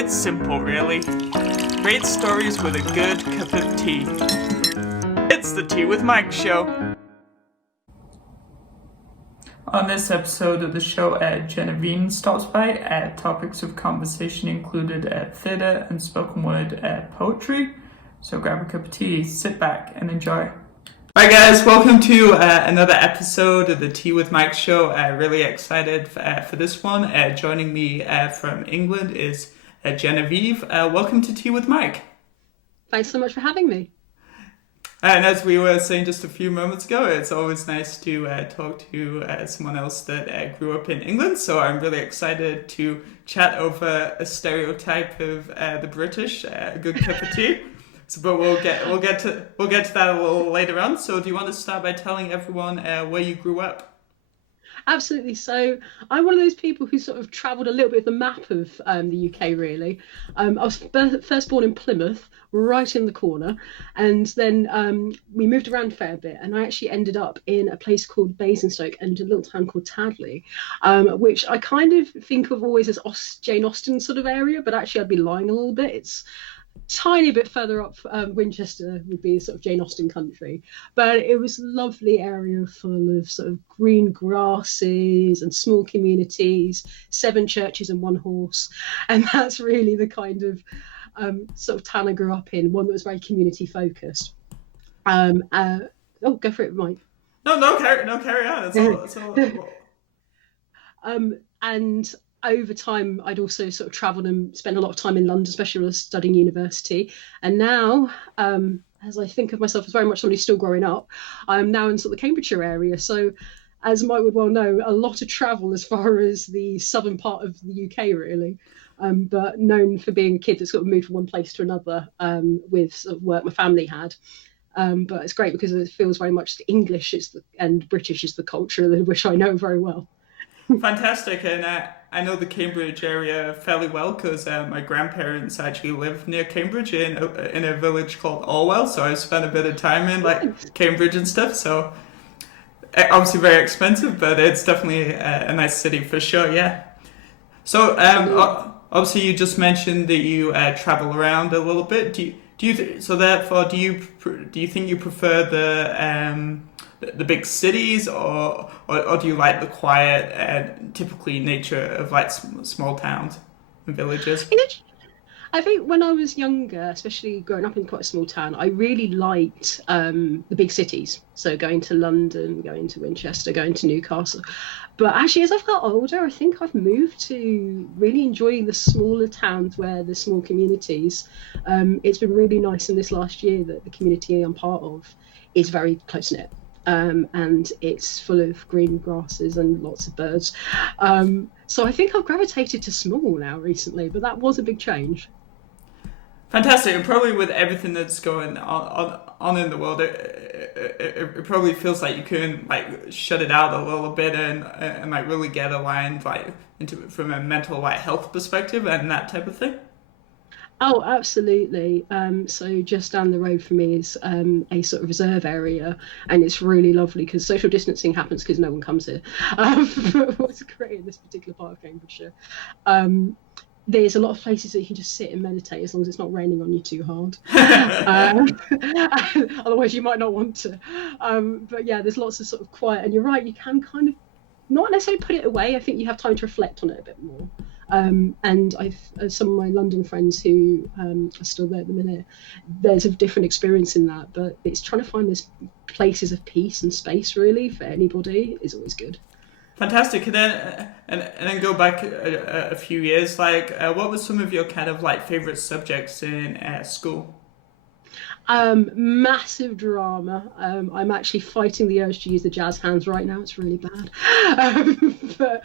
It's simple, really. Great stories with a good cup of tea. It's the Tea with Mike show. On this episode of the show, Genevieve stops by. Topics of conversation included theatre and spoken word poetry. So grab a cup of tea, sit back, and enjoy. Hi guys, welcome to another episode of the Tea with Mike show. Really excited for this one. Joining me from England is Genevieve. Welcome to Tea with Mike. Thanks so much for having me. And as we were saying just a few moments ago, it's always nice to talk to someone else that grew up in England. So I'm really excited to chat over a stereotype of the British, a good cup of tea. But we'll get to that a little later on. So do you want to start by telling everyone where you grew up? Absolutely. So I'm one of those people who sort of travelled a little bit of the map of the UK, really. I was first born in Plymouth, right in the corner. And then we moved around a fair bit. And I actually ended up in a place called Basingstoke and a little town called Tadley, which I kind of think of always as Jane Austen sort of area. But actually, I'd be lying a little bit. It's tiny bit further up. Winchester would be sort of Jane Austen country, but it was a lovely area full of sort of green grasses and small communities, 7 churches and 1 horse, and that's really the kind of sort of town I grew up in, one that was very community focused. Go for it, Mike. No, carry on. That's all. And over time, I'd also sort of travelled and spent a lot of time in London, especially when I was studying university. And now, as I think of myself as very much somebody still growing up, I'm now in sort of the Cambridgeshire area. So, as Mike would well know, a lot of travel as far as the southern part of the UK, really. But known for being a kid that sort of moved from one place to another with sort of work my family had. But it's great because it feels very much English and British is the culture, which I know very well. Fantastic, and I know the Cambridge area fairly well because my grandparents actually live near Cambridge in a village called Orwell, so I spent a bit of time in Cambridge and stuff. So obviously very expensive, but it's definitely a nice city for sure. Yeah. So obviously you just mentioned that you travel around a little bit. Do you think you prefer the big cities, or do you like the quiet and typically nature of like small towns and villages? I think when I was younger, especially growing up in quite a small town, I really liked the big cities. So going to London, going to Winchester, going to Newcastle. But actually, as I've got older, I think I've moved to really enjoying the smaller towns where the small communities. It's been really nice in this last year that the community I'm part of is very close-knit. And it's full of green grasses and lots of birds. So I think I've gravitated to small now recently, but that was a big change. Fantastic, and probably with everything that's going on in the world, it probably feels like you can like shut it out a little bit and like really get aligned like into from a mental like health perspective and that type of thing. Oh, absolutely. So just down the road from me is a sort of reserve area, and it's really lovely because social distancing happens because no one comes here. What's great in this particular part of Cambridgeshire. There's a lot of places that you can just sit and meditate as long as it's not raining on you too hard. Otherwise, you might not want to. But yeah, there's lots of sort of quiet, and you're right, you can kind of not necessarily put it away. I think you have time to reflect on it a bit more. And some of my London friends who are still there at the minute, there's a different experience in that, but it's trying to find these places of peace and space really for anybody is always good. Fantastic. And then go back a few years, like what were some of your kind of like favorite subjects in school? Massive drama. I'm actually fighting the urge to use the jazz hands right now. It's really bad. But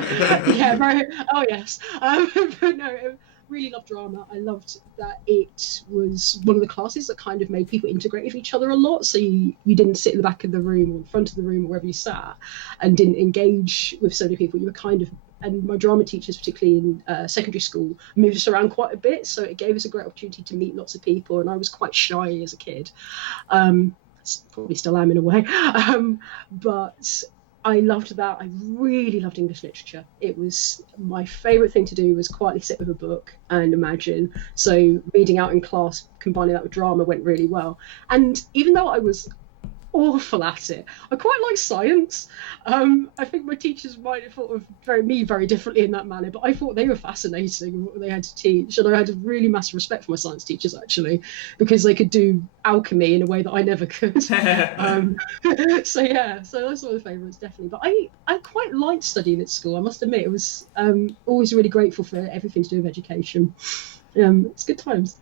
yeah, oh yes. But no, really loved drama. I loved that it was one of the classes that kind of made people integrate with each other a lot. So you didn't sit in the back of the room or in front of the room or wherever you sat and didn't engage with so many people. You were kind of, and my drama teachers, particularly in secondary school, moved us around quite a bit. So it gave us a great opportunity to meet lots of people. And I was quite shy as a kid. Probably still am in a way. But I loved that. I really loved English literature. It was my favourite thing to do was quietly sit with a book and imagine. So reading out in class, combining that with drama went really well. And even though I was awful at it, I quite like science. I think my teachers might have thought of me very differently in that manner, but I thought they were fascinating what they had to teach, and I had a really massive respect for my science teachers actually, because they could do alchemy in a way that I never could. So yeah, so that's one of the favourites definitely. But I quite liked studying at school. I must admit, it was always really grateful for everything to do with education. It's good times.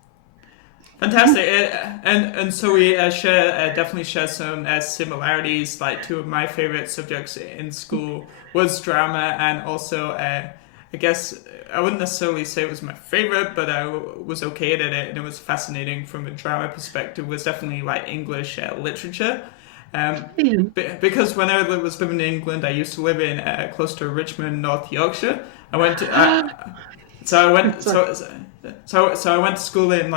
Fantastic, and so we definitely share some similarities. Like two of my favorite subjects in school was drama, and also I guess I wouldn't necessarily say it was my favorite, but I was okay at it, and it was fascinating from a drama perspective. Was definitely like English literature. Because when I was living in England, I used to live in close to Richmond, North Yorkshire. I went to so I went to school in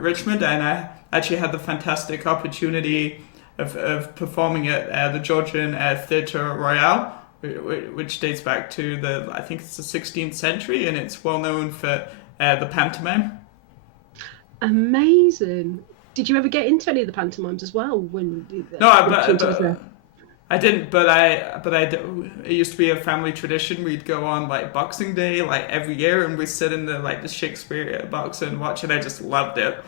Richmond, and I actually had the fantastic opportunity of performing at the Georgian Theatre Royale, which dates back to I think it's the 16th century, and it's well known for the pantomime. Amazing. Did you ever get into any of the pantomimes as well? I didn't, but it used to be a family tradition. We'd go on like Boxing Day, like every year, and we'd sit in the Shakespeare box and watch it. I just loved it.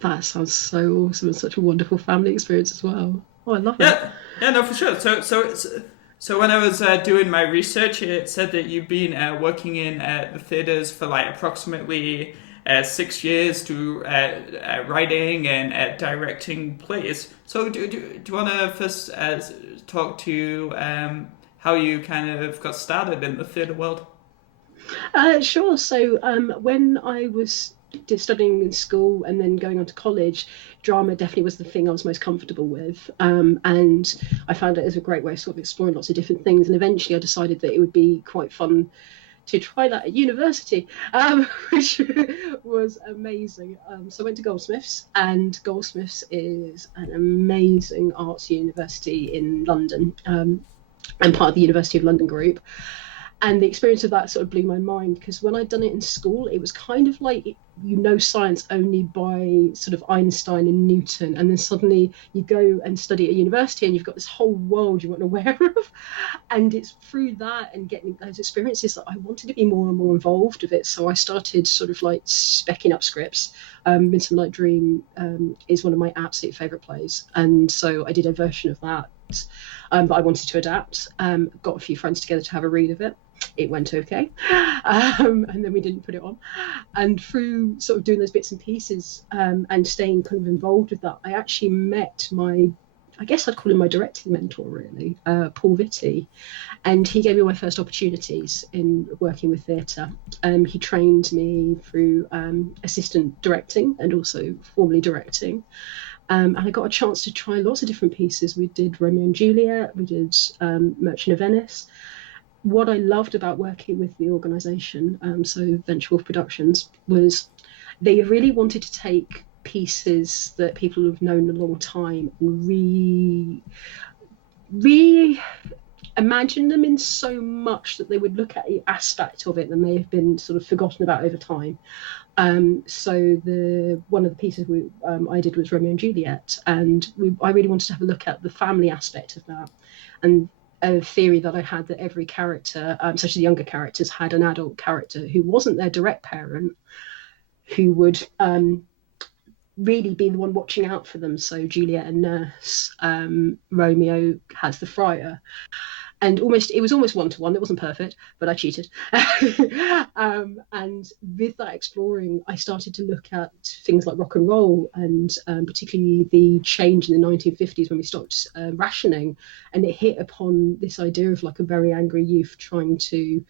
That sounds so awesome and such a wonderful family experience as well. Oh, I love it. Yeah, no, for sure. So when I was doing my research, it said that you've been working in the theatres for like approximately 6 years to writing and directing plays. So do you want to first talk to how you kind of got started in the theatre world? Sure. So when I was studying in school and then going on to college, drama definitely was the thing I was most comfortable with. And I found it as a great way of sort of exploring lots of different things. And eventually I decided that it would be quite fun to try that at university, which was amazing. So I went to Goldsmiths, and Goldsmiths is an amazing arts university in London, and part of the University of London group. And the experience of that sort of blew my mind, because when I'd done it in school, it was kind of like science only by sort of Einstein and Newton, and then suddenly you go and study at university and you've got this whole world you weren't aware of. And it's through that and getting those experiences that I wanted to be more and more involved with it. So I started sort of like specking up scripts. Midsummer Night Dream is one of my absolute favourite plays, and so I did a version of that that I wanted to adapt. Got a few friends together to have a read of it. It went okay, and then we didn't put it on. And through sort of doing those bits and pieces and staying kind of involved with that, I actually met I guess I'd call him my directing mentor really, Paul Vitti, and he gave me my first opportunities in working with theatre. He trained me through assistant directing and also formally directing. And I got a chance to try lots of different pieces. We did Romeo and Juliet, we did Merchant of Venice. What I loved about working with the organisation, so Venture Wolf Productions, was they really wanted to take pieces that people have known a long time and reimagine them in so much that they would look at an aspect of it that may have been sort of forgotten about over time. So one of the pieces I did was Romeo and Juliet, and I really wanted to have a look at the family aspect of that, and a theory that I had that every character, especially the younger characters, had an adult character who wasn't their direct parent, who would really be the one watching out for them. So Juliet and nurse, Romeo has the friar. And it was almost one-to-one. It wasn't perfect, but I cheated. And with that exploring, I started to look at things like rock and roll, and particularly the change in the 1950s when we stopped rationing. And it hit upon this idea of like a very angry youth trying to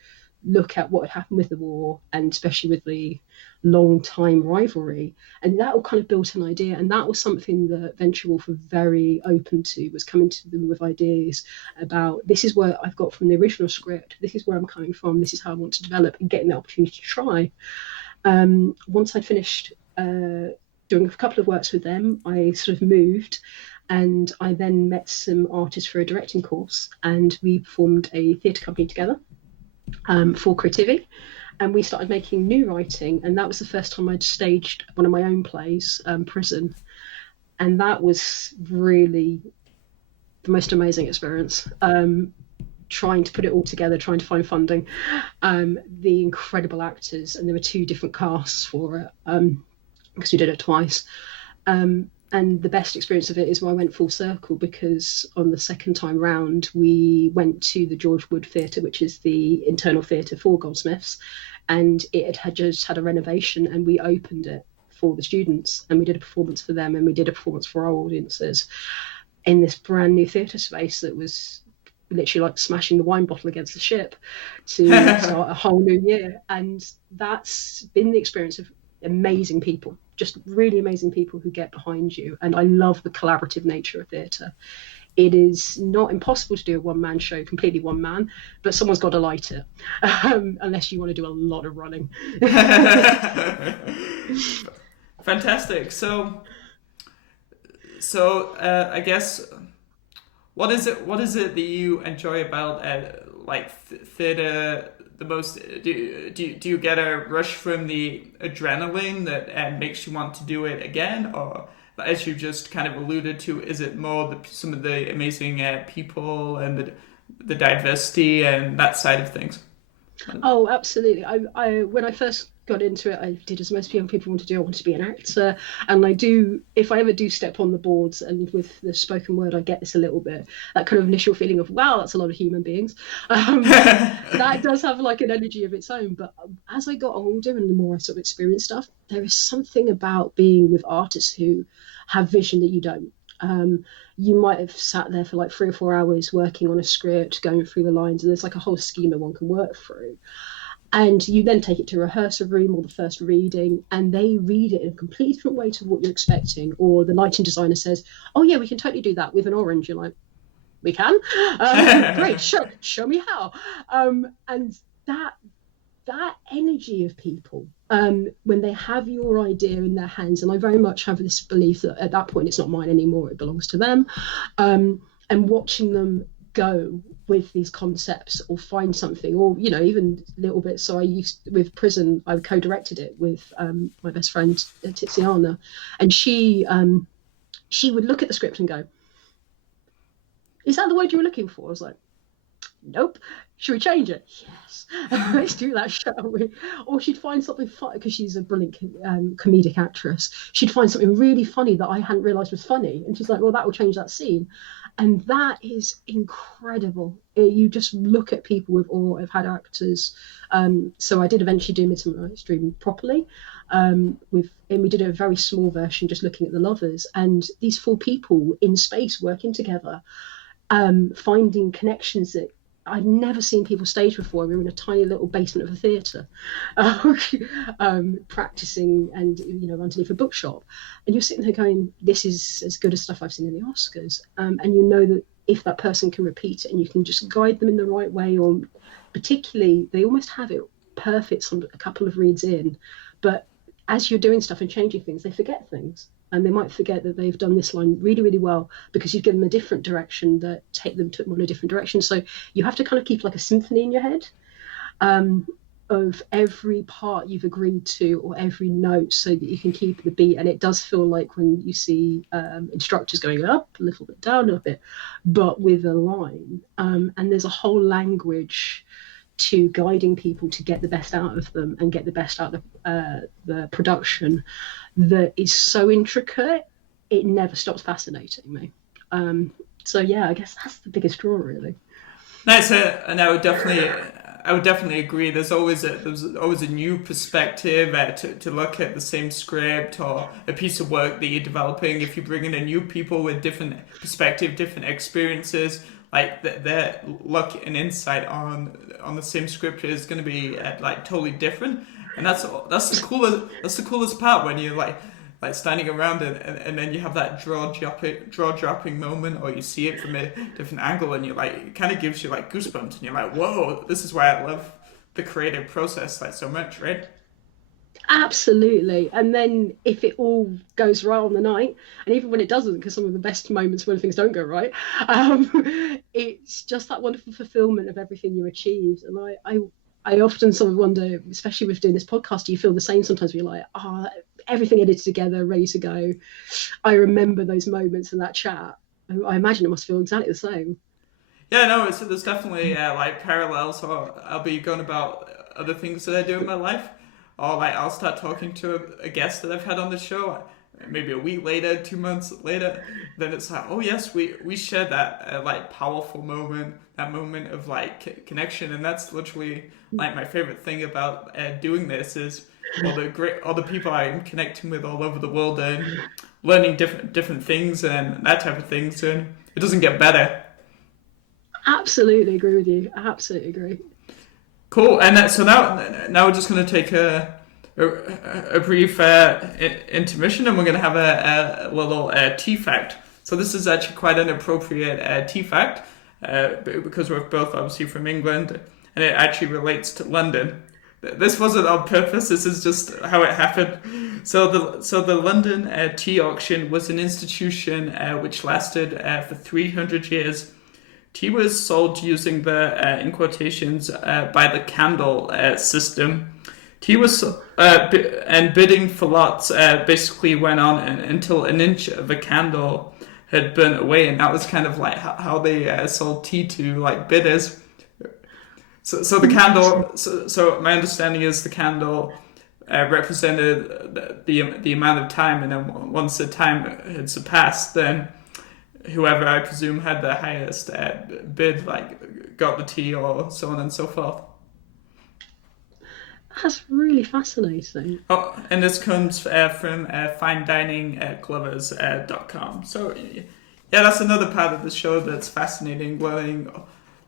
look at what had happened with the war, and especially with the long time rivalry, and that all kind of built an idea. And that was something that Venture Wolf were very open to, was coming to them with ideas about, this is where I've got from the original script, this is where I'm coming from, this is how I want to develop, and getting the opportunity to try. Once I'd finished doing a couple of works with them, I sort of moved And I then met some artists for a directing course, and we formed a theatre company together for Creativity. And we started making new writing, and that was the first time I'd staged one of my own plays, Prison. And that was really the most amazing experience. Trying to put it all together, trying to find funding, the incredible actors, and there were two different casts for it because we did it twice. And the best experience of it is when I went full circle, because on the second time round, we went to the George Wood Theatre, which is the internal theatre for Goldsmiths, and it had just had a renovation, and we opened it for the students, and we did a performance for them, and we did a performance for our audiences in this brand new theatre space that was literally like smashing the wine bottle against the ship to start a whole new year. And that's been the experience of amazing people, just really amazing people who get behind you. And I love the collaborative nature of theatre. It is not impossible to do a one-man show, completely one man, but someone's got to light it, unless you want to do a lot of running. Fantastic. So I guess what is it that you enjoy about theater the most? Do you get a rush from the adrenaline that makes you want to do it again, or as you just kind of alluded to, is it more some of the amazing people and the diversity and that side of things? Oh, absolutely. I when I first got into it, I did as most young people want to do. I wanted to be an actor, and I do. If I ever do step on the boards and with the spoken word, I get this a little bit, that kind of initial feeling of wow, that's a lot of human beings. That does have like an energy of its own. But as I got older and the more I sort of experienced stuff, there is something about being with artists who have vision that you don't. You might have sat there for like 3 or 4 hours working on a script, going through the lines, and there's like a whole schema one can work through. And you then take it to a rehearsal room or the first reading, and they read it in a completely different way to what you're expecting. Or the lighting designer says, oh yeah, we can totally do that with an orange. You're like, we can? Great, show me how. And that energy of people, when they have your idea in their hands, and I very much have this belief that at that point it's not mine anymore, it belongs to them, and watching them go with these concepts or find something, or even little bits. So I used with Prison, I co-directed it with my best friend Tiziana, and she would look at the script and go, is that the word you were looking for? I was like, nope. Should we change it? Yes. Let's do that, shall we? Or she'd find something funny, because she's a brilliant comedic actress. She'd find something really funny that I hadn't realised was funny, and she's like, well, that will change that scene. And that is incredible. You just look at people with awe. I've had actors. So I did eventually do Midsummer Night's Dream properly. And we did a very small version, just looking at the lovers. And these 4 people in space working together, finding connections that I'd never seen people stage before. We were in a tiny little basement of a theatre, practicing, and underneath a bookshop. And you're sitting there going, "This is as good as stuff I've seen in the Oscars." And you know that if that person can repeat it, and you can just guide them in the right way, or particularly they almost have it perfect a couple of reads in, but as you're doing stuff and changing things, they forget things. And they might forget that they've done this line really, really well because you've given them a different direction that take them to in a different direction. So you have to kind of keep like a symphony in your head of every part you've agreed to, or every note, so that you can keep the beat. And it does feel like when you see instructors going up a little bit, down a little bit, but with a line. And there's a whole language to guiding people to get the best out of them and get the best out of the production that is so intricate, it never stops fascinating me. So yeah, I guess that's the biggest draw, really. Nice, and I would definitely agree. There's always a new perspective to look at the same script or a piece of work that you're developing. If you bring in a new people with different perspective, different experiences, like their look and insight on the same script is going to be like totally different, and that's the coolest part when you're like standing around and then you have that jaw dropping moment, or you see it from a different angle, and you're like, it kind of gives you like goosebumps, and you're like, whoa, this is why I love the creative process like so much, right? Absolutely. And then if it all goes right on the night, and even when it doesn't, because some of the best moments when things don't go right, um, it's just that wonderful fulfillment of everything you achieved. And I often sort of wonder, especially with doing this podcast, do you feel the same sometimes where you're like, oh, everything edited together, ready to go. I remember those moments in that chat. I imagine it must feel exactly the same. Yeah, no, there's definitely like parallels. Or I'll be going about other things that I do in my life, or like I'll start talking to a guest that I've had on the show. Maybe a week later, 2 months later, then it's like, oh yes, we shared that like powerful moment, that moment of like connection, and that's literally like my favorite thing about doing this is all the people I'm connecting with all over the world and learning different things and that type of things, and it doesn't get better. Absolutely agree with you. I absolutely agree. Cool. And so now we're just going to take a brief intermission, and we're going to have a little tea fact. So this is actually quite an appropriate tea fact because we're both obviously from England, and it actually relates to London. This wasn't on purpose. This is just how it happened. So the London tea auction was an institution which lasted for 300 years. Tea was sold using the, in quotations, by the candle system. Tea was, and bidding for lots basically went on until an inch of a candle had burnt away, and that was kind of like how they sold tea to like bidders. So the candle, so my understanding is the candle represented the amount of time, and then once the time had surpassed, then whoever I presume had the highest bid, like got the tea or so on and so forth. That's really fascinating. Oh, and this comes from finedininglovers.com. So yeah, that's another part of the show that's fascinating. Learning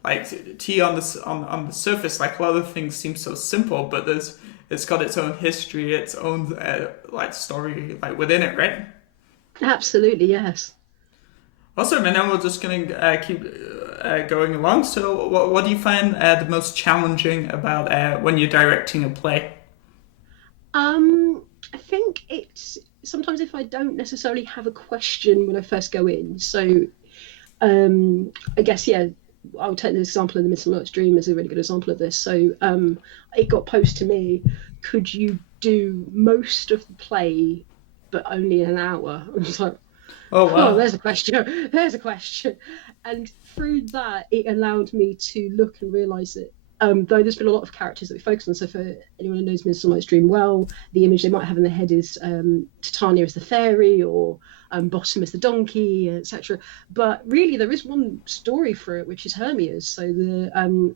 like tea on the surface, like a lot of things seem so simple, but it's got its own history, its own like story like within it, right? Absolutely, yes. Awesome, and then we're just going to keep going along. So, what do you find the most challenging about when you're directing a play? I think it's sometimes if I don't necessarily have a question when I first go in. So, I guess yeah, I'll take the example of the Midsummer Night's Dream as a really good example of this. So, it got posed to me: could you do most of the play, but only in an hour? I was like, Oh oh, wow! there's a question. There's a question. And through that, it allowed me to look and realise that though there's been a lot of characters that we focus on. So for anyone who knows Midsummer Night's Dream well, the image they might have in their head is Titania as the fairy or Bottom as the donkey, etc. But really, there is one story for it, which is Hermia's. So the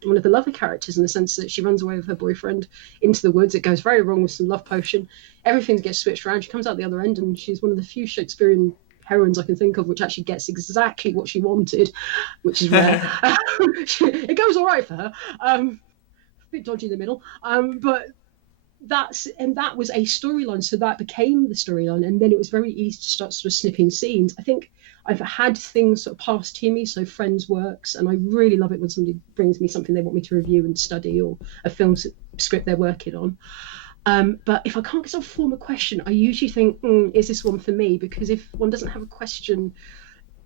one of the lover characters, in the sense that she runs away with her boyfriend into the woods. It goes very wrong with some love potion. Everything gets switched around. She comes out the other end, and she's one of the few Shakespearean heroines I can think of which actually gets exactly what she wanted, which is rare. It goes all right for her. A bit dodgy in the middle, but that was a storyline, so that became the storyline, and then it was very easy to start sort of snipping scenes. I think I've had things sort of passed to me, so friends' works, and I really love it when somebody brings me something they want me to review and study, or a film script they're working on. But if I can't sort of form a question, I usually think, is this one for me? Because if one doesn't have a question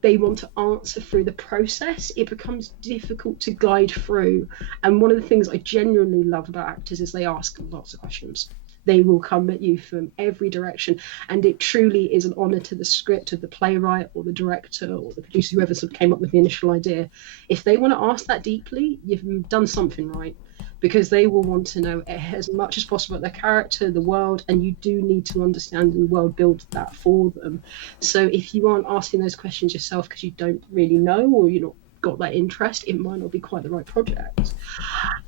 they want to answer through the process, it becomes difficult to guide through. And one of the things I genuinely love about actors is they ask lots of questions. They will come at you from every direction. And it truly is an honour to the script of the playwright or the director or the producer, whoever sort of came up with the initial idea. If they want to ask that deeply, you've done something right. Because they will want to know as much as possible about their character, the world, and you do need to understand and world build that for them. So if you aren't asking those questions yourself because you don't really know or you're not got that interest, it might not be quite the right project.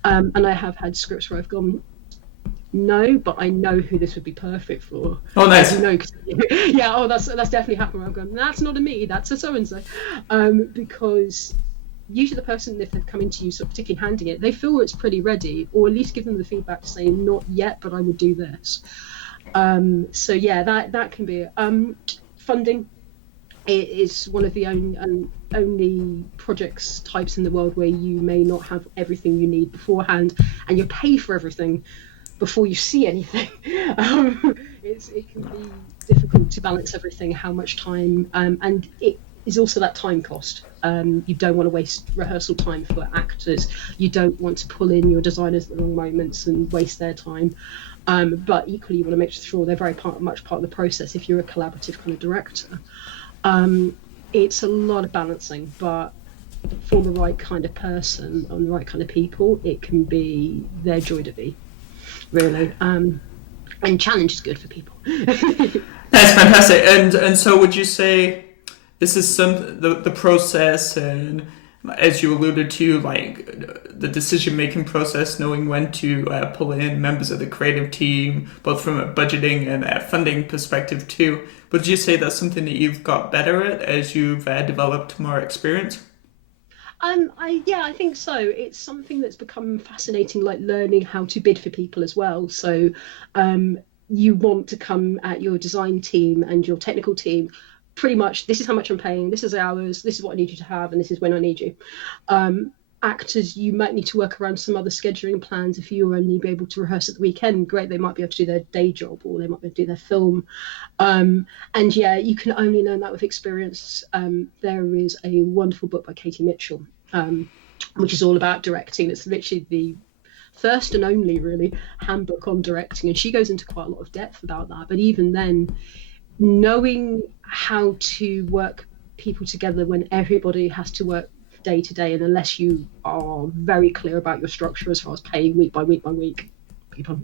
And I have had scripts where I've gone, no, but I know who this would be perfect for. Oh, nice. You know, yeah, oh, that's definitely happened where I've gone, that's not a me, that's a so-and-so. Because usually the person, if they've come into you sort of particularly handing it, they feel it's pretty ready, or at least give them the feedback to say, not yet, but I would do this. So yeah, that can be funding. It is one of the only projects types in the world where you may not have everything you need beforehand, and you pay for everything before you see anything. It can be difficult to balance everything, how much time, and it is also that time cost. You don't want to waste rehearsal time for actors. You don't want to pull in your designers at the wrong moments and waste their time. But equally, you want to make sure they're much part of the process if you're a collaborative kind of director. It's a lot of balancing, but for the right kind of person and the right kind of people, it can be their joy to be, really. And challenge is good for people. That's fantastic. And so would you say this is the process, and as you alluded to, like the decision-making process, knowing when to pull in members of the creative team, both from a budgeting and a funding perspective too. Would you say that's something that you've got better at as you've developed more experience? I think so. It's something that's become fascinating, like learning how to bid for people as well. So you want to come at your design team and your technical team pretty much, this is how much I'm paying, this is hours, this is what I need you to have, and this is when I need you. Actors, you might need to work around some other scheduling plans. If you only be able to rehearse at the weekend, great, they might be able to do their day job, or they might be able to do their film. And yeah, you can only learn that with experience. There is a wonderful book by Katie Mitchell, which is all about directing. It's literally the first and only really handbook on directing, and she goes into quite a lot of depth about that. But even then, knowing how to work people together when everybody has to work day to day, and unless you are very clear about your structure as far as paying week by week by week people,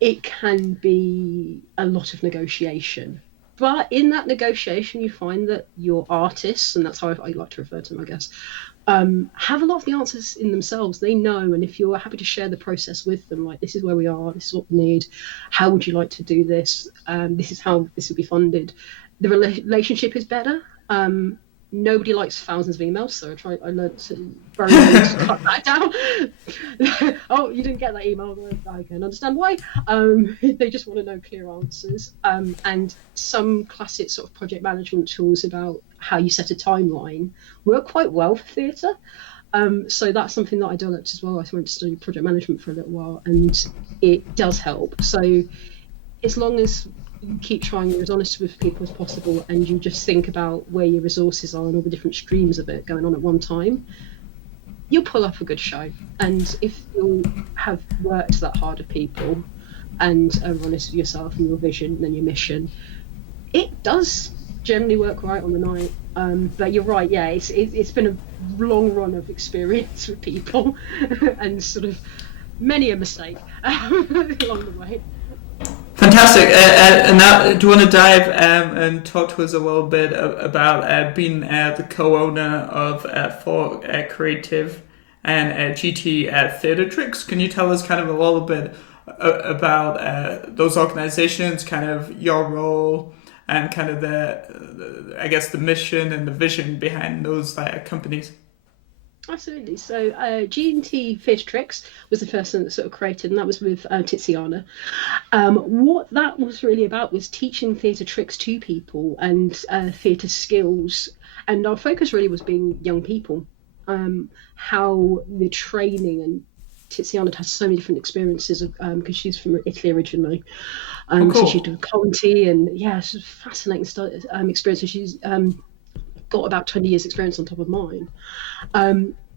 it can be a lot of negotiation. But in that negotiation, you find that your artists, and that's how I like to refer to them, I guess, have a lot of the answers in themselves. They know, and if you're happy to share the process with them, like, this is where we are, this is what we need, how would you like to do this, this is how this will be funded, the relationship is better. Nobody likes thousands of emails, so I learned to very early to cut that down. Oh, you didn't get that email? I can understand why. They just want to know clear answers. And some classic sort of project management tools about how you set a timeline work quite well for theatre. So that's something that I developed as well. I went to study project management for a little while, and it does help. So as long as you keep trying, you're as honest with people as possible, and you just think about where your resources are and all the different streams of it going on at one time, you'll pull up a good show. And if you have worked that hard with people and are honest with yourself and your vision and your mission, it does generally work right on the night. But you're right, yeah, it's been a long run of experience with people and sort of many a mistake along the way. Fantastic. And now, do you want to dive and talk to us a little bit about being the co-owner of For Creative and G&T Theatre? Can you tell us kind of a little bit about those organizations, kind of your role, and kind of I guess the mission and the vision behind those companies? Absolutely. So G&T Theatre was the first one that sort of created, and that was with Tiziana. What that was really about was teaching theatre tricks to people and theatre skills. And our focus really was being young people, how the training, and Tiziana has so many different experiences because she's from Italy originally. Cool. So she did Conti, and yeah, it's a fascinating experience. So she's got about 20 years experience on top of mine.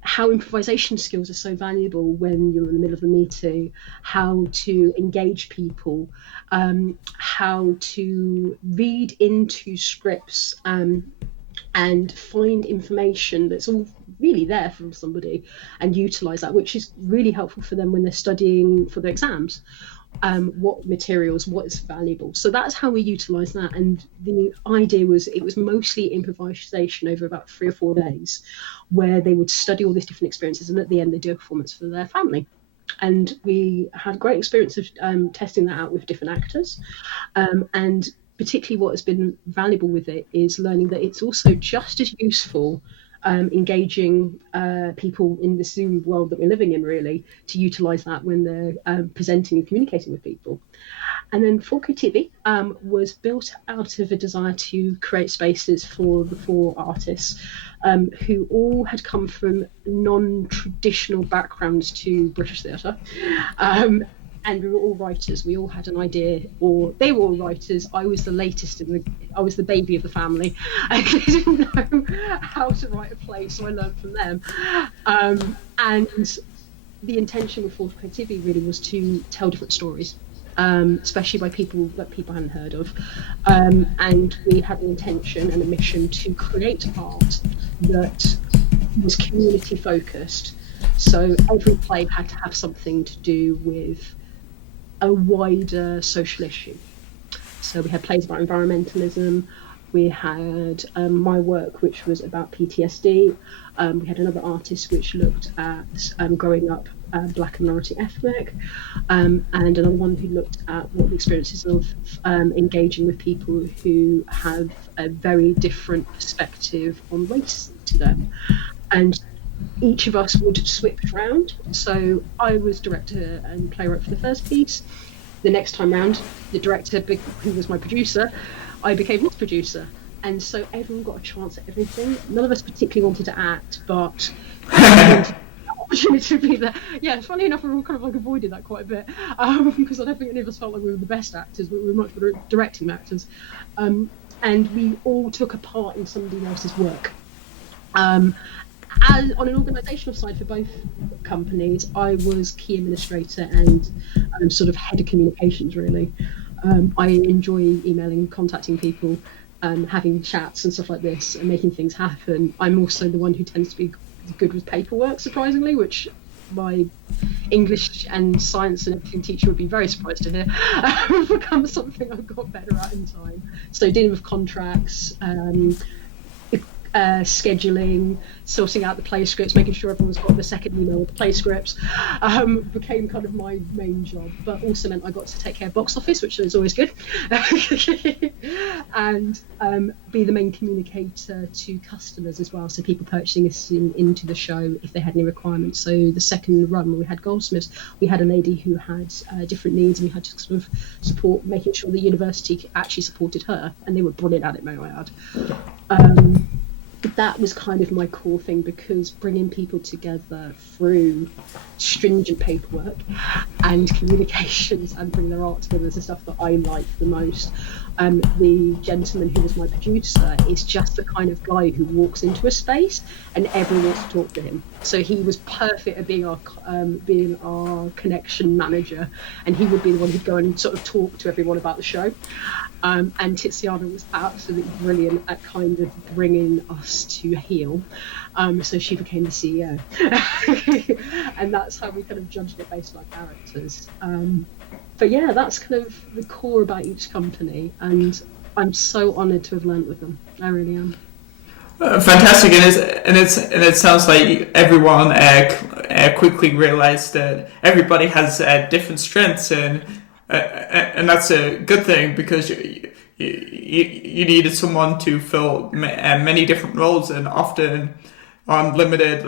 How improvisation skills are so valuable when you're in the middle of a meeting, how to engage people, how to read into scripts and find information that's all really there from somebody and utilize that, which is really helpful for them when they're studying for their exams. What materials, what is valuable. So that's how we utilize that. And the idea was it was mostly improvisation over about 3 or 4 days, where they would study all these different experiences, and at the end they do a performance for their family. And we had great experience of testing that out with different actors. And particularly what has been valuable with it is learning that it's also just as useful engaging people in the Zoom world that we're living in, really, to utilize that when they're presenting and communicating with people. And then Forco TV was built out of a desire to create spaces for the 4 artists who all had come from non-traditional backgrounds to British theatre. And we were all writers. We all had an idea, or they were all writers. I was the latest I was the baby of the family. I didn't know how to write a play, so I learned from them. And the intention with Forco TV really was to tell different stories, especially by people that people hadn't heard of. And we had an intention and a mission to create art that was community focused. So every play had to have something to do with a wider social issue. So we had plays about environmentalism. We had my work, which was about PTSD. We had another artist which looked at growing up Black and minority ethnic, and another one who looked at what the experiences of engaging with people who have a very different perspective on race to them. And each of us would switch round. So I was director and playwright for the first piece. The next time round, the director, who was my producer, I became his producer. And so everyone got a chance at everything. None of us particularly wanted to act, but opportunity to be there. Yeah, funny enough, we all kind of like avoided that quite a bit because I don't think any of us felt like we were the best actors, but we were much better at directing actors. And we all took a part in somebody else's work. And on an organisational side for both companies, I was key administrator and sort of head of communications, really. I enjoy emailing, contacting people, having chats and stuff like this and making things happen. I'm also the one who tends to be good with paperwork, surprisingly, which my English and science and everything teacher would be very surprised to hear become something I've got better at in time. So dealing with contracts, scheduling, sorting out the play scripts, making sure everyone's got the second email with the play scripts, became kind of my main job, but also meant I got to take care of box office, which is always good, and be the main communicator to customers as well, so people purchasing us into the show if they had any requirements. So the second run when we had Goldsmiths, we had a lady who had different needs, and we had to sort of support making sure the university actually supported her, and they were brilliant at it, may I add. That was kind of my core thing, because bringing people together through stringent paperwork and communications and bring their art together is the stuff that I like the most. The gentleman who was my producer is just the kind of guy who walks into a space and everyone wants to talk to him. So he was perfect at being our connection manager, and he would be the one who'd go and sort of talk to everyone about the show. And Tiziana was absolutely brilliant at kind of bringing us to heel. So she became the CEO. And that's how we kind of judged it based on our characters. But yeah, that's kind of the core about each company. And I'm so honoured to have learnt with them. I really am. Fantastic, and it sounds like everyone quickly realised that everybody has different strengths, and that's a good thing, because you needed someone to fill many different roles, and often on limited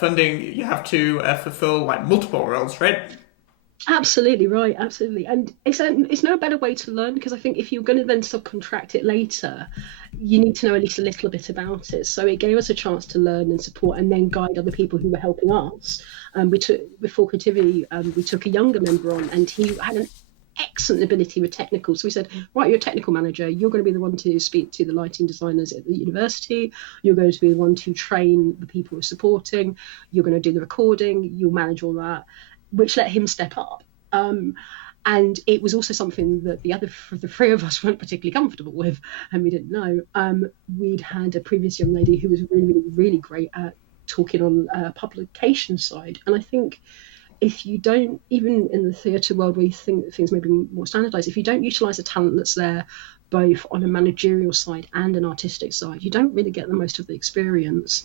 funding, you have to fulfill multiple roles, right? Absolutely right, absolutely. And it's no better way to learn, because I think if you're going to then subcontract it later, you need to know at least a little bit about it. So it gave us a chance to learn and support and then guide other people who were helping us. With Forco TV, we took a younger member on, and he had an excellent ability with technical. So we said, right, you're a technical manager, you're going to be the one to speak to the lighting designers at the university, you're going to be the one to train the people who are supporting, you're going to do the recording, you'll manage all that, which let him step up. And it was also something that the three of us weren't particularly comfortable with, and we didn't know. We'd had a previous young lady who was really, really, really great at talking on publication side. And I think if you don't, even in the theatre world where you think that things may be more standardised, if you don't utilise the talent that's there, both on a managerial side and an artistic side, you don't really get the most of the experience.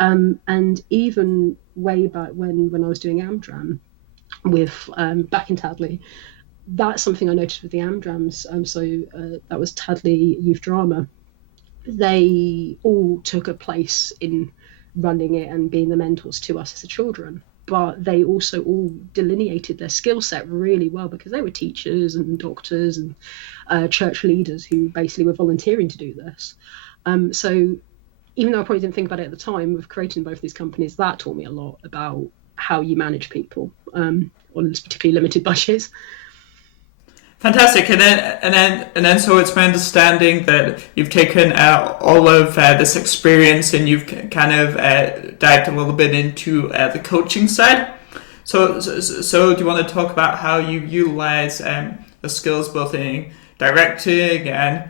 And even way back when I was doing Amdram with back in Tadley, that's something I noticed with the Amdrams. That was Tadley Youth Drama. They all took a place in running it and being the mentors to us as the children. but they also all delineated their skill set really well because they were teachers and doctors and church leaders who basically were volunteering to do this. So even though I probably didn't think about it at the time of creating both these companies, that taught me a lot about how you manage people on particularly limited budgets. Fantastic, and then, so it's my understanding that you've taken all of this experience and you've kind of dived a little bit into the coaching side. So do you want to talk about how you utilize the skills both in directing and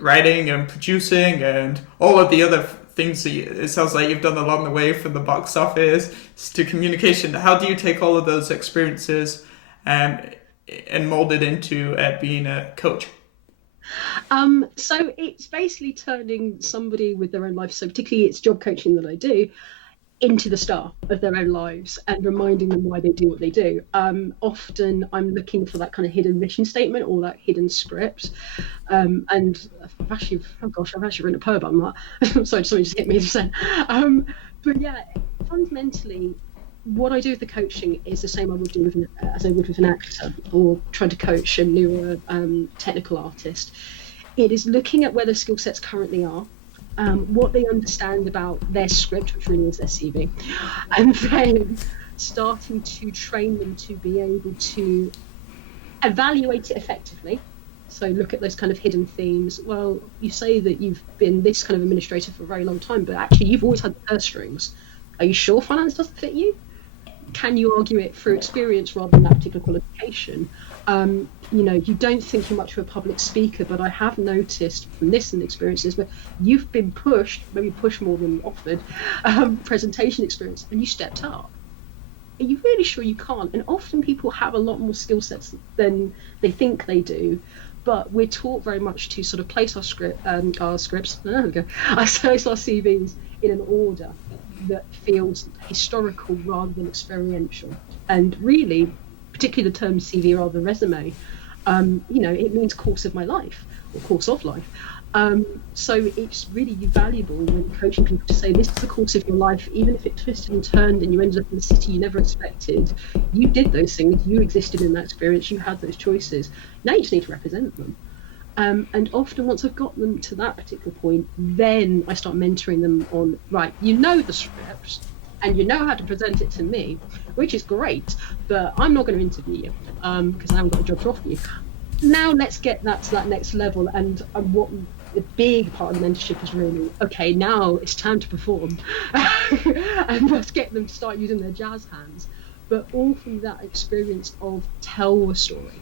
writing and producing and all of the other things that it sounds like you've done along the way, from the box office to communication? How do you take all of those experiences and mold it into being a coach? So it's basically turning somebody with their own life, so particularly it's job coaching that I do, into the star of their own lives and reminding them why they do what they do. Often I'm looking for that kind of hidden mission statement or that hidden script. And I've actually written a poem about that. I'm sorry, something just hit me just then. But yeah, fundamentally, what I do with the coaching is the same I would do as I would with an actor or trying to coach a newer technical artist. It is looking at where their skill sets currently are, what they understand about their script, which really is their CV, and then starting to train them to be able to evaluate it effectively. So look at those kind of hidden themes. Well, you say that you've been this kind of administrator for a very long time, but actually you've always had the purse strings. Are you sure finance doesn't fit you? Can you argue it through experience rather than that particular qualification? You don't think you're much of a public speaker, but I have noticed from this and experiences where you've been pushed, maybe pushed more than offered, presentation experience, and you stepped up. Are you really sure you can't? And often people have a lot more skill sets than they think they do, but we're taught very much to sort of place our scripts, there we go, I place our CVs in an order that feels historical rather than experiential. And really, particularly the term CV rather than resume, it means course of my life or course of life. So it's really valuable when coaching people to say, this is the course of your life, even if it twisted and turned and you ended up in a city you never expected. You did those things, you existed in that experience, you had those choices. Now you just need to represent them. And often once I've got them to that particular point, then I start mentoring them on, right, you know the script and you know how to present it to me, which is great, but I'm not going to interview you because I haven't got a job to offer you. Now let's get that to that next level. And what the big part of the mentorship is really, okay, now it's time to perform. And let's get them to start using their jazz hands. But all from that experience of tell a story.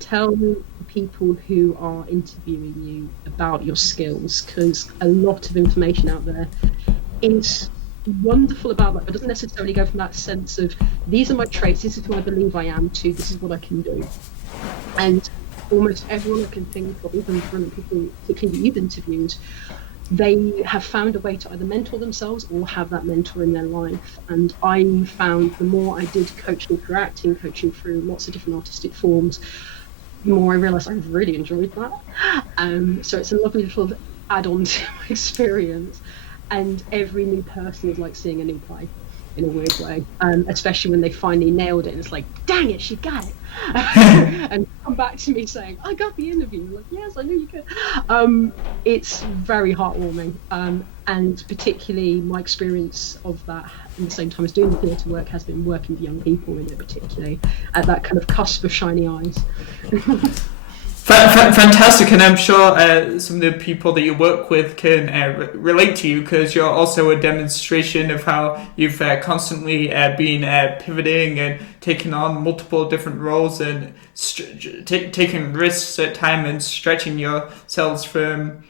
Tell the people who are interviewing you about your skills, because a lot of information out there is wonderful about that, but doesn't necessarily go from that sense of, these are my traits, this is who I believe I am, to this is what I can do. And almost everyone I can think of, even brilliant people, particularly that you've interviewed, they have found a way to either mentor themselves or have that mentor in their life. And I found the more I did coaching through acting, coaching through lots of different artistic forms, the more I realised I really enjoyed that. So it's a lovely little add-on to my experience. And every new person is like seeing a new play in a weird way, especially when they finally nailed it and it's like, dang it, she got it. And come back to me saying, I got the interview. I'm like, yes, I knew you could. It's very heartwarming. And particularly my experience of that at the same time as doing the theatre work has been working with young people in it, particularly at that kind of cusp of shiny eyes. Fantastic, and I'm sure some of the people that you work with can relate to you, because you're also a demonstration of how you've constantly been pivoting and taking on multiple different roles and taking risks at time and stretching yourselves from.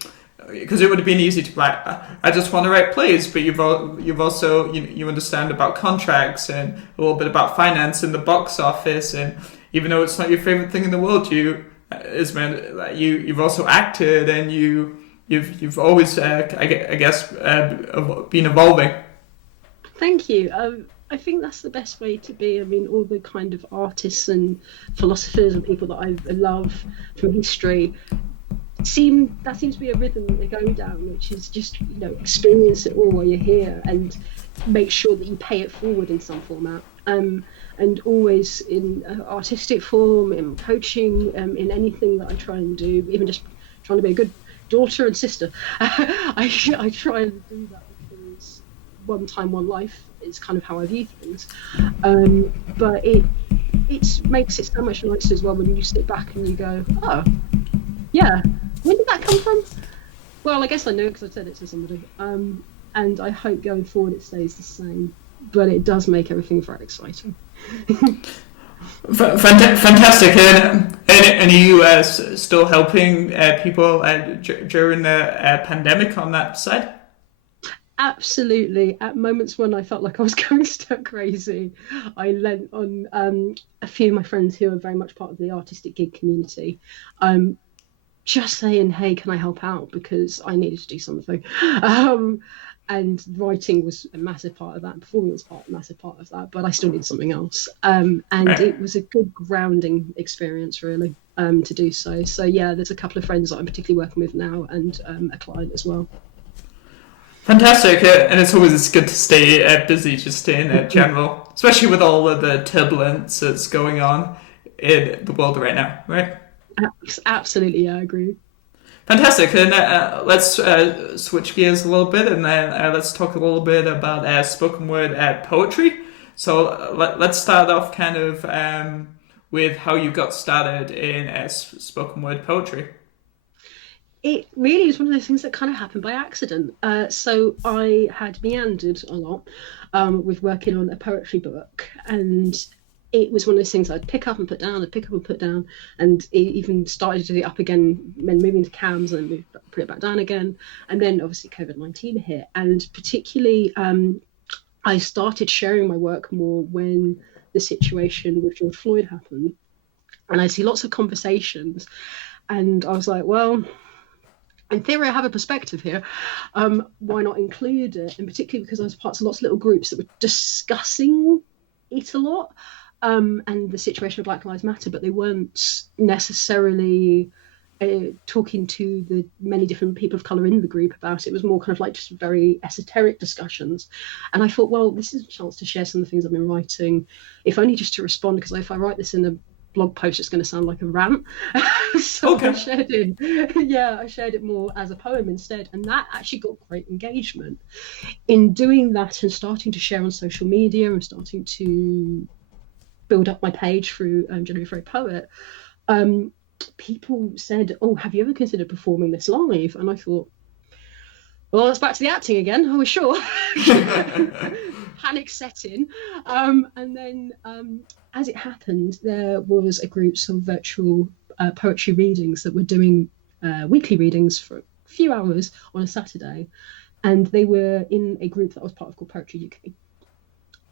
Because it would have been easy to be like, I just want to write plays, but you've also you understand about contracts and a little bit about finance and the box office, and even though it's not your favorite thing in the world, you've also acted, and you've always I guess been evolving. Thank you. I think that's the best way to be. I mean, all the kind of artists and philosophers and people that I love from history seems to be a rhythm they go down, which is just experience it all while you're here. And make sure that you pay it forward in some format. And always in artistic form, in coaching, in anything that I try and do, even just trying to be a good daughter and sister, I try and do that, because one time, one life is kind of how I view things. But it makes it so much nicer as well when you sit back and you go, oh, yeah, when did that come from? Well, I guess I know because I said it to somebody. And I hope going forward it stays the same. But it does make everything very exciting. Fantastic. And are you still helping people during the pandemic on that side? Absolutely. At moments when I felt like I was going stir crazy, I lent on a few of my friends who are very much part of the artistic gig community, just saying, hey, can I help out? Because I needed to do something. And writing was a massive part of that, performing was a massive part of that, but I still need something else. And it was a good grounding experience, really, to do so. So, yeah, there's a couple of friends that I'm particularly working with now, and a client as well. Fantastic, and it's always good to stay busy just in general, especially with all of the turbulence that's going on in the world right now, right? Absolutely, yeah, I agree. Fantastic, and let's switch gears a little bit, and then let's talk a little bit about spoken word poetry. So let's start off kind of with how you got started in spoken word poetry. It really is one of those things that kind of happened by accident. So I had meandered a lot with working on a poetry book, and it was one of those things I'd pick up and put down, and it even started to do it up again, then moving to cams and put it back down again. And then obviously COVID-19 hit, and particularly I started sharing my work more when the situation with George Floyd happened. And I see lots of conversations, and I was like, well, in theory, I have a perspective here. Why not include it? And particularly because I was part of lots of little groups that were discussing it a lot, and the situation of Black Lives Matter, but they weren't necessarily talking to the many different people of colour in the group about it. It was more kind of like just very esoteric discussions. And I thought, well, this is a chance to share some of the things I've been writing, if only just to respond, because if I write this in a blog post, it's going to sound like a rant. So okay. I shared it more as a poem instead, and that actually got great engagement. In doing that and starting to share on social media and starting to build up my page through Genevieve Ray Poet, people said, oh, have you ever considered performing this live? And I thought, well, it's back to the acting again. Oh, sure. Panic set in. And then as it happened, there was a group of virtual poetry readings that were doing weekly readings for a few hours on a Saturday. And they were in a group that I was part of called Poetry UK.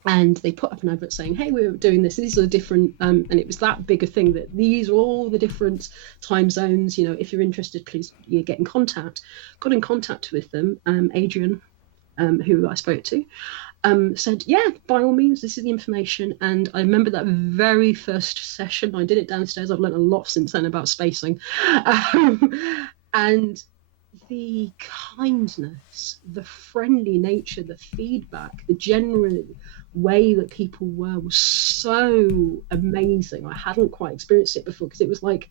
And they put up an advert saying, hey, we're doing this. These are the different, and it was that big a thing that these are all the different time zones. You know, if you're interested, please get in contact. Got in contact with them. Adrian, who I spoke to, said, yeah, by all means, this is the information. And I remember that very first session. I did it downstairs. I've learned a lot since then about spacing. And the kindness, the friendly nature, the feedback, the general way that people were was so amazing. I hadn't quite experienced it before, because it was like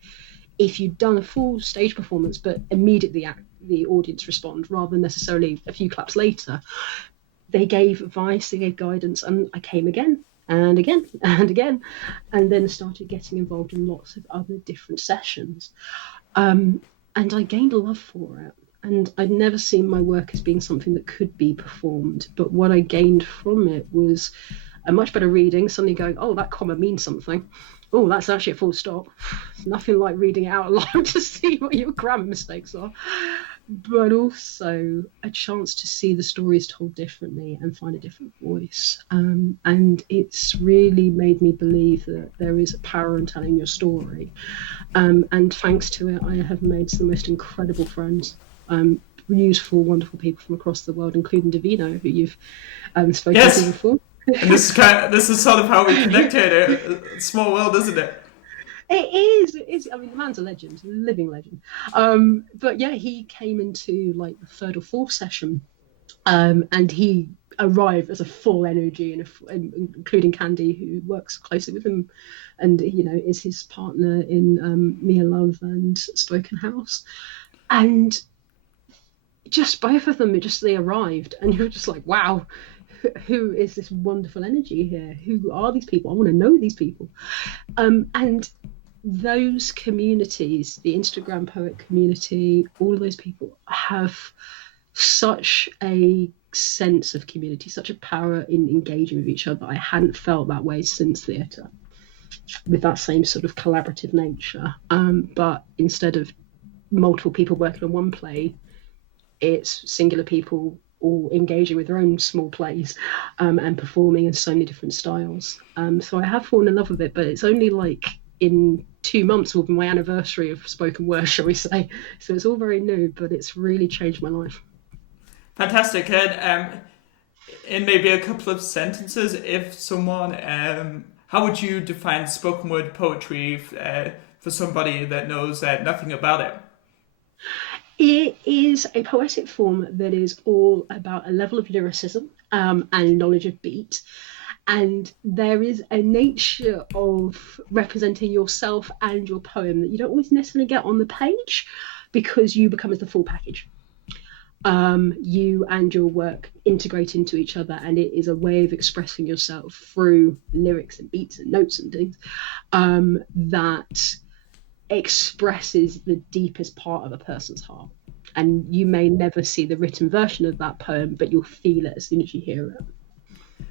if you'd done a full stage performance, but immediately the audience respond rather than necessarily a few claps later. They gave advice, they gave guidance, and I came again and again and again, and then started getting involved in lots of other different sessions. And I gained a love for it. And I'd never seen my work as being something that could be performed. But what I gained from it was a much better reading, suddenly going, oh, that comma means something. Oh, that's actually a full stop. Nothing like reading it out loud to see what your grammar mistakes are. But also a chance to see the stories told differently and find a different voice. And it's really made me believe that there is a power in telling your story. And thanks to it, I have made some of the most incredible friends. Beautiful, wonderful people from across the world, including Davino, who you've spoken to before. And this is sort of how we connected. It's a small world, isn't it? It is. I mean, the man's a legend, a living legend. But yeah, he came into like the third or fourth session, and he arrive as a full energy, and including Candy, who works closely with him, and is his partner in Mia Love and Spoken House, and just both of them, they arrived, and you're just like, wow, who is this wonderful energy here? Who are these people? I want to know these people. And those communities, the Instagram poet community, all of those people have such a sense of community, such a power in engaging with each other. I hadn't felt that way since theatre, with that same sort of collaborative nature. But instead of multiple people working on one play, it's singular people all engaging with their own small plays, and performing in so many different styles. So I have fallen in love with it, but it's only like in 2 months will be my anniversary of spoken word, shall we say. So it's all very new, but it's really changed my life. Fantastic. And in maybe a couple of sentences, if someone, how would you define spoken word poetry for somebody that knows nothing about it? It is a poetic form that is all about a level of lyricism and knowledge of beat. And there is a nature of representing yourself and your poem that you don't always necessarily get on the page, because you become as the full package. You and your work integrate into each other, and it is a way of expressing yourself through lyrics and beats and notes and things that expresses the deepest part of a person's heart. And you may never see the written version of that poem, but you'll feel it as soon as you hear it.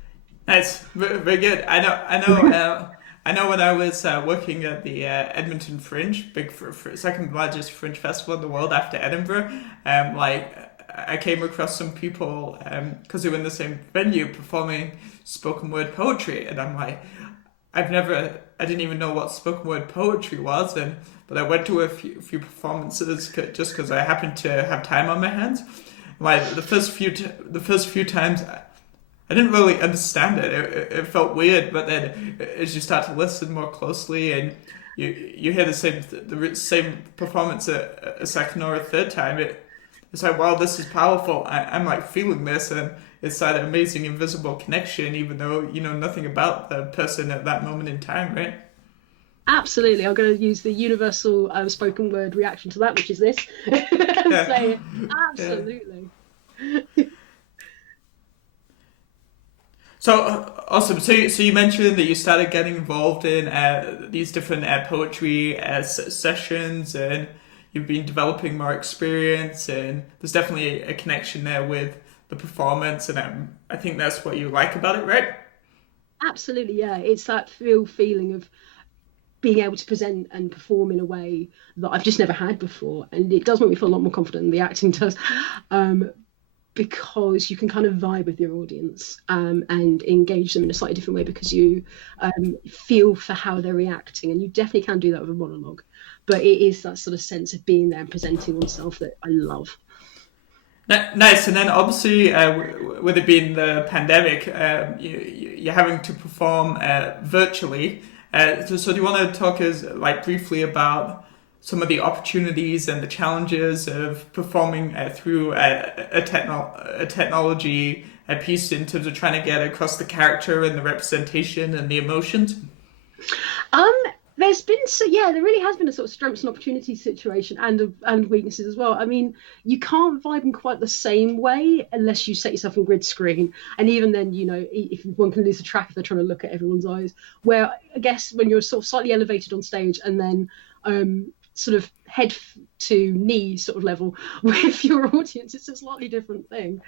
That's very good. I know when I was working at the Edmonton Fringe, second largest fringe festival in the world after Edinburgh, I came across some people because they were in the same venue performing spoken word poetry, and I'm like, I didn't even know what spoken word poetry was, but I went to a few performances just because I happened to have time on my hands. Like the first few times, I didn't really understand it. It felt weird, but then as you start to listen more closely and you hear the same performance a second or a third time, it's like, wow, this is powerful. I'm like feeling this, and it's that amazing invisible connection, even though you know nothing about the person at that moment in time, right? Absolutely. I'm going to use the universal spoken word reaction to that, which is this. Say absolutely. Yeah. So awesome. So you mentioned that you started getting involved in these different poetry sessions, and you've been developing more experience, and there's definitely a connection there with the performance, and I think that's what you like about it, right? Absolutely, yeah. It's that feeling of being able to present and perform in a way that I've just never had before, and it does make me feel a lot more confident than the acting does, because you can kind of vibe with your audience and engage them in a slightly different way, because you feel for how they're reacting, and you definitely can do that with a monologue, but it is that sort of sense of being there and presenting oneself that I love. Nice. And then obviously with it being the pandemic, you're having to perform virtually. So do you want to talk briefly about some of the opportunities and the challenges of performing through a technology piece in terms of trying to get across the character and the representation and the emotions? There really has been a sort of strengths and opportunities situation and weaknesses as well. I mean, you can't vibe in quite the same way unless you set yourself on grid screen. And even then, if one can lose the track if they're trying to look at everyone's eyes. Where I guess when you're sort of slightly elevated on stage and then sort of head to knee sort of level with your audience, it's a slightly different thing.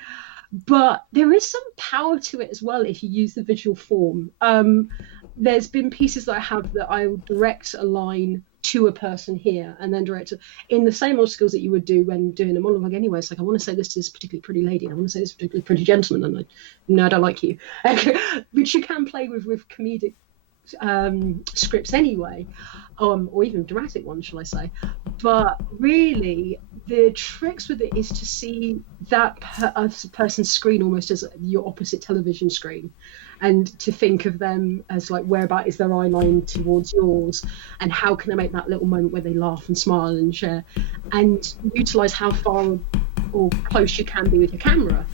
But there is some power to it as well if you use the visual form. There's been pieces that I have that I will direct a line to a person here and then direct it in the same old skills that you would do when doing a monologue anyway. It's like, I want to say this to this particularly pretty lady, and I want to say this particularly pretty gentleman, and no, I don't like you. Which you can play with comedic scripts anyway, or even dramatic ones, shall I say. But really, the tricks with it is to see that person's screen almost as your opposite television screen, and to think of them as like, whereabout is their eye line towards yours, and how can I make that little moment where they laugh and smile and share, and utilize how far or close you can be with your camera.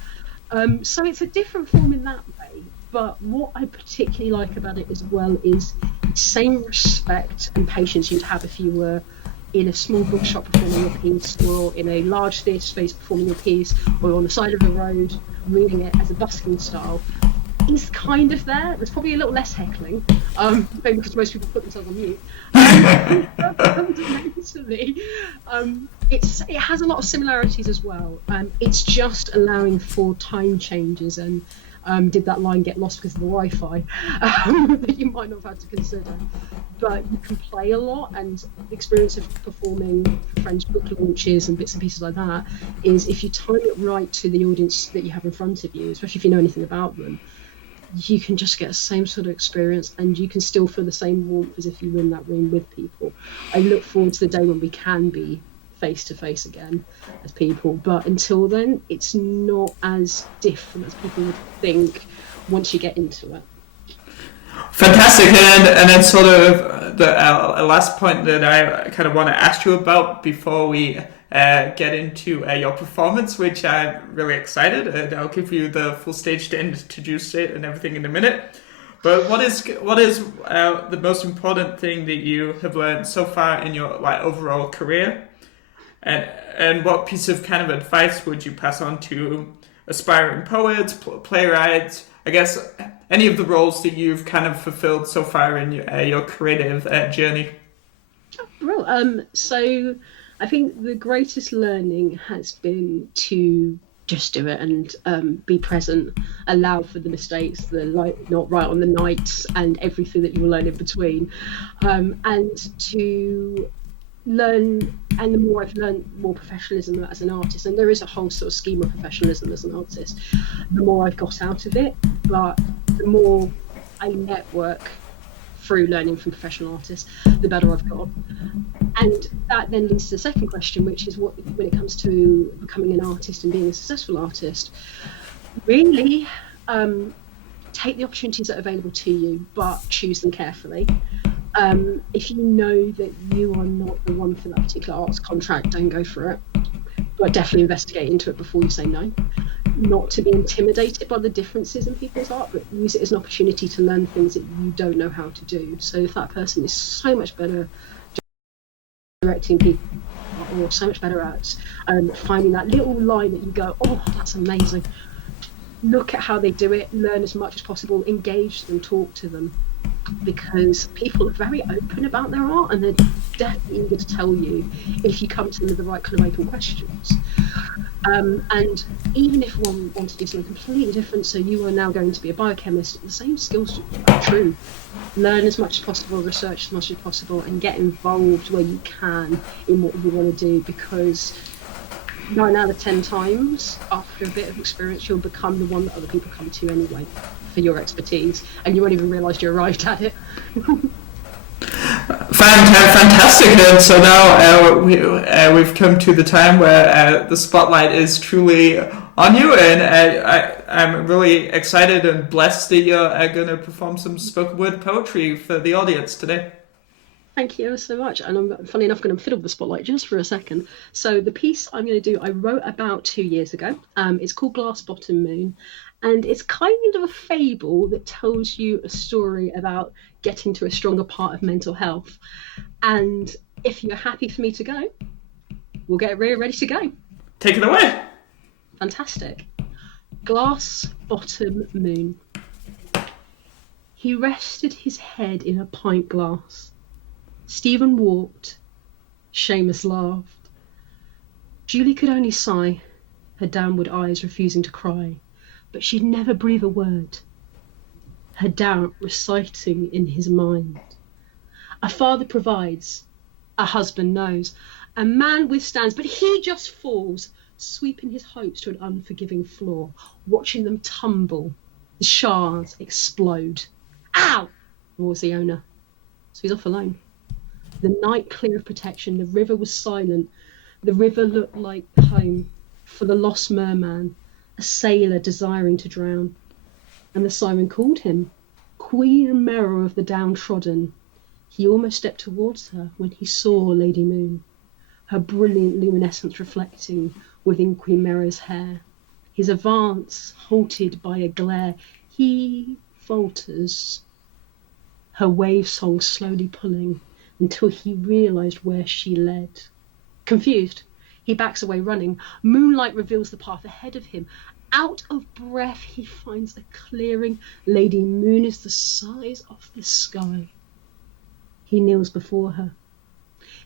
So it's a different form in that way. But what I particularly like about it as well is the same respect and patience you'd have if you were in a small bookshop performing a piece, or in a large theatre space performing a piece, or on the side of the road reading it as a busking style. Is kind of there. There's probably a little less heckling, maybe because most people put themselves on mute. Fundamentally, it has a lot of similarities as well. It's just allowing for time changes and did that line get lost because of the Wi-Fi that you might not have had to consider. But you can play a lot, and the experience of performing for French book launches and bits and pieces like that is if you time it right to the audience that you have in front of you, especially if you know anything about them, you can just get the same sort of experience, and you can still feel the same warmth as if you were in that room with people. I look forward to the day when we can be face to face again as people, but until then it's not as different as people would think once you get into it. Fantastic. And then sort of the last point that I kind of want to ask you about before we get into your performance, which I'm really excited, and I'll give you the full stage to introduce it and everything in a minute. But what is the most important thing that you have learned so far in your overall career, and what piece of kind of advice would you pass on to aspiring poets, playwrights, I guess any of the roles that you've kind of fulfilled so far in your creative journey? Well, so I think the greatest learning has been to just do it and be present, allow for the mistakes, the not right on the nights, and everything that you will learn in between, and to learn. And the more I've learned, more professionalism as an artist, and there is a whole sort of scheme of professionalism as an artist, the more I've got out of it, but the more I network through learning from professional artists, the better I've got. And that then leads to the second question, which is what, when it comes to becoming an artist and being a successful artist, really take the opportunities that are available to you, but choose them carefully. If you know that you are not the one for that particular arts contract, don't go for it, but definitely investigate into it before you say no. Not to be intimidated by the differences in people's art, but use it as an opportunity to learn things that you don't know how to do. So if that person is so much better directing people, or so much better at finding that little line that you go, oh, that's amazing, look at how they do it, learn as much as possible, engage them, talk to them, because people are very open about their art, and they're definitely eager to tell you if you come to them with the right kind of open questions. And even if one wants to do something completely different, so you are now going to be a biochemist, the same skills are true. Learn as much as possible, research as much as possible, and get involved where you can in what you want to do, because 9 out of 10 times after a bit of experience you'll become the one that other people come to anyway for your expertise, and you won't even realise you arrived at it. Fantastic. And so now we've come to the time where the spotlight is truly on you, and I'm really excited and blessed that you're going to perform some spoken word poetry for the audience today. Thank you so much. And I'm, funny enough, going to fiddle the spotlight just for a second. So the piece I'm going to do, I wrote about 2 years ago. It's called Glass Bottom Moon. And it's kind of a fable that tells you a story about getting to a stronger part of mental health. And if you're happy for me to go, we'll get really ready to go. Take it away. Fantastic. Glass Bottom Moon. He rested his head in a pint glass. Stephen walked. Seamus laughed. Julie could only sigh, her downward eyes refusing to cry, but she'd never breathe a word, her doubt reciting in his mind. A father provides, a husband knows, a man withstands, but he just falls, sweeping his hopes to an unforgiving floor, watching them tumble, the shards explode. Ow! roars the owner. So he's off alone. The night clear of protection, the river was silent. The river looked like home for the lost merman, a sailor desiring to drown. And the siren called him, Queen Mirror of the downtrodden. He almost stepped towards her when he saw Lady Moon, her brilliant luminescence reflecting within Queen Mirror's hair. His advance halted by a glare. He falters, her wave song slowly pulling until he realised where she led. Confused, he backs away running. Moonlight reveals the path ahead of him. Out of breath, he finds a clearing. Lady Moon is the size of the sky. He kneels before her,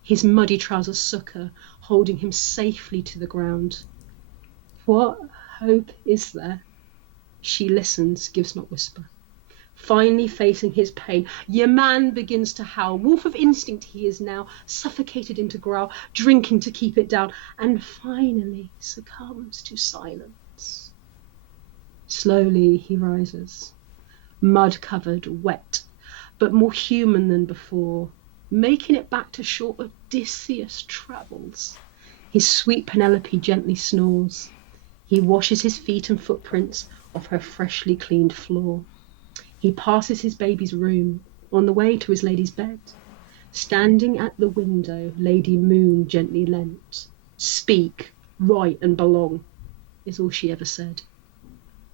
his muddy trousers succor, holding him safely to the ground. What hope is there? She listens, gives not whisper. Finally facing his pain, your man begins to howl. Wolf of instinct he is now, suffocated into growl, drinking to keep it down, and finally succumbs to silence. Slowly he rises, mud-covered, wet, but more human than before, making it back to shore Odysseus travels. His sweet Penelope gently snores. He washes his feet and footprints off her freshly cleaned floor. He passes his baby's room, on the way to his lady's bed. Standing at the window, Lady Moon gently leant. Speak, write and belong, is all she ever said.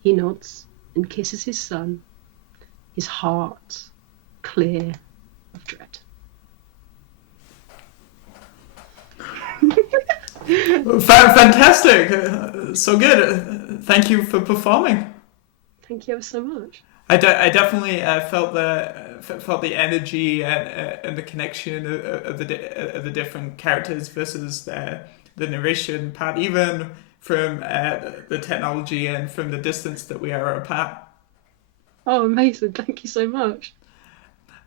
He nods and kisses his son, his heart clear of dread. Fantastic! So good. Thank you for performing. Thank you ever so much. I definitely felt the energy and the connection of the different characters versus the narration part, even from the technology and from the distance that we are apart. Oh, amazing! Thank you so much.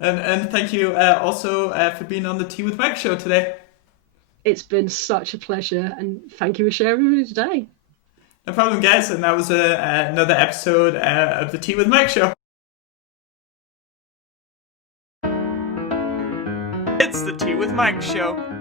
And thank you also for being on the Tea with Mike show today. It's been such a pleasure, and thank you for sharing with me today. No problem, guys. And that was another episode of the Tea with Mike show. It's the Tea with Mike show.